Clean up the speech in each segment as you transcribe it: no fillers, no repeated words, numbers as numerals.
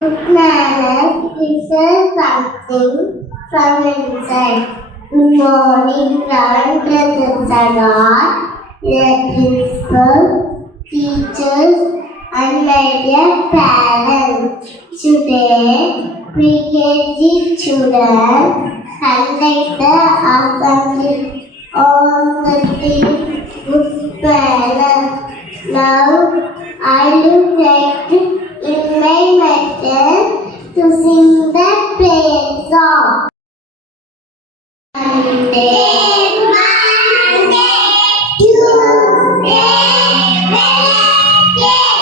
Manners is something from inside. Good morning, brothers and all. The principal, teachers, and my dear parents. Today, pre-KG children conduct the assembly on the theme good manners. Now, I would like to invite myself to sing the prayer song. Monday, Tuesday, Wednesday,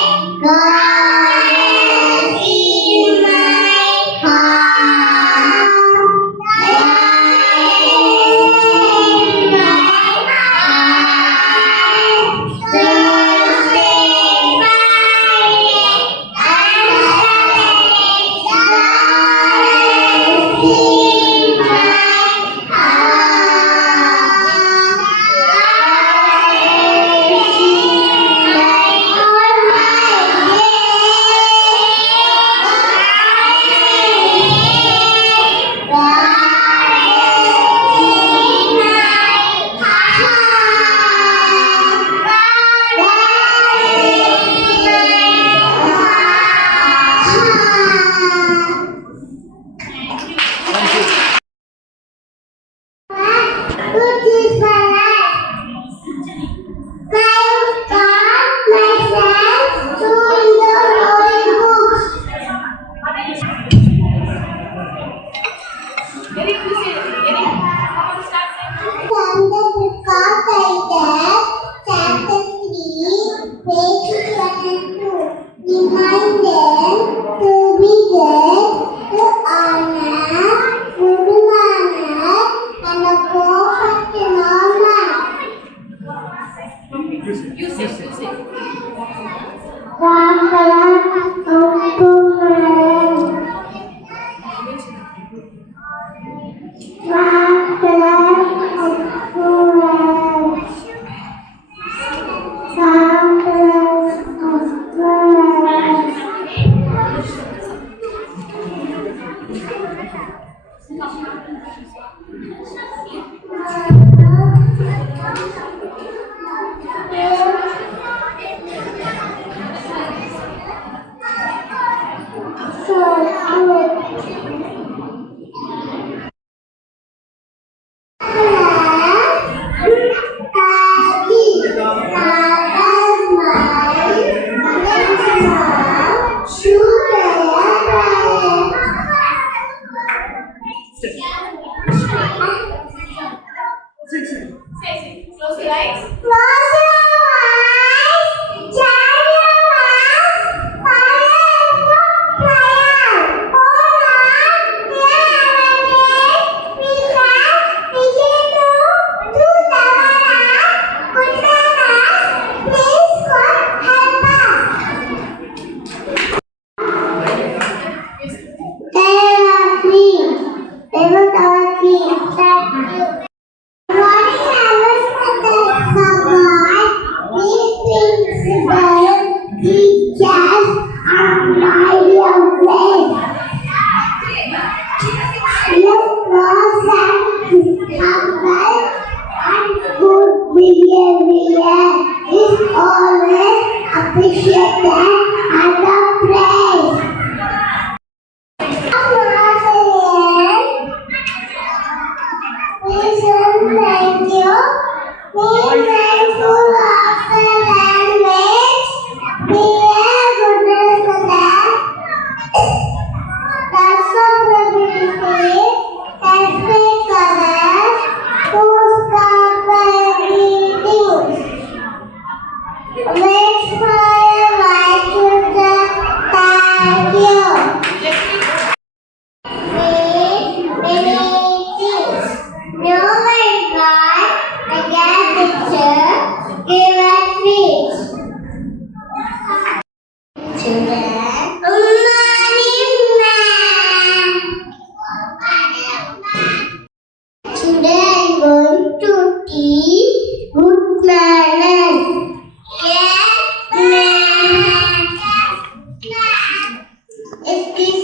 God is in my heart. God is in my heart. Thursday, Friday, and Saturday, God is in my Good is my life. My God, my friends, to the holy books. From the book of Isaiah, chapter 3, page 22. Remind them to be good, to honor, good manner, and a perfect in all life. You say. Close your eyes. Close your eyes. Shut your eyes. Silence for prayer. Hold on. We can do the good manners. Please God help us. They are free. They will our free. Thank you. Morning hours at the principal, teachers, and my dear friends. Your process is humble and good behavior is always appreciated and praised. Thank you. Be mindful of the language. Be goodness to them. Responsibility. Respect others. Who stop greetings. Wait for your right to the thank you. No my God, I get picture, give a speech. Children, today I'm going to teach good manners. Yes, manners. It is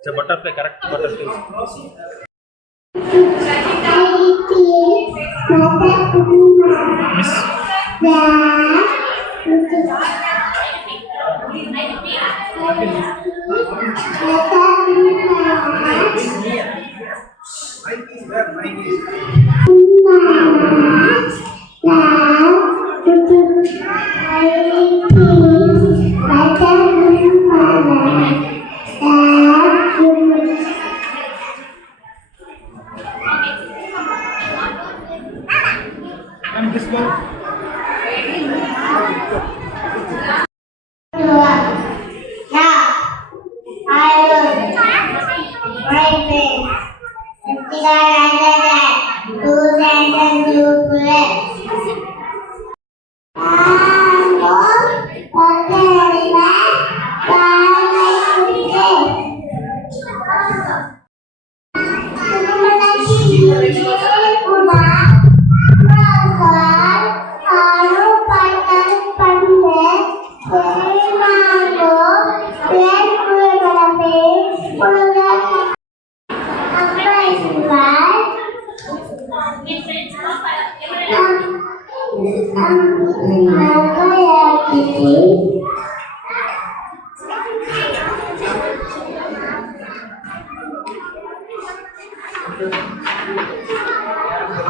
It's a butterfly, correct butterfly. Miss. And this one.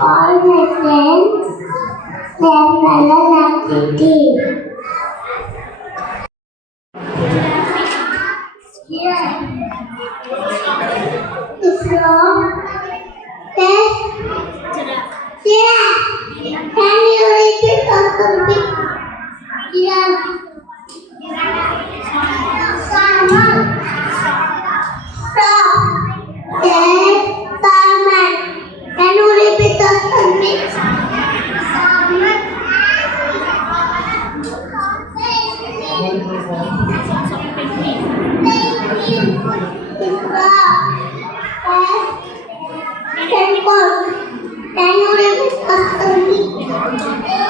All my friends, their melon activity. It's long. Can you repeat after me? Salmon. Can you repeat after me? Can you repeat after me?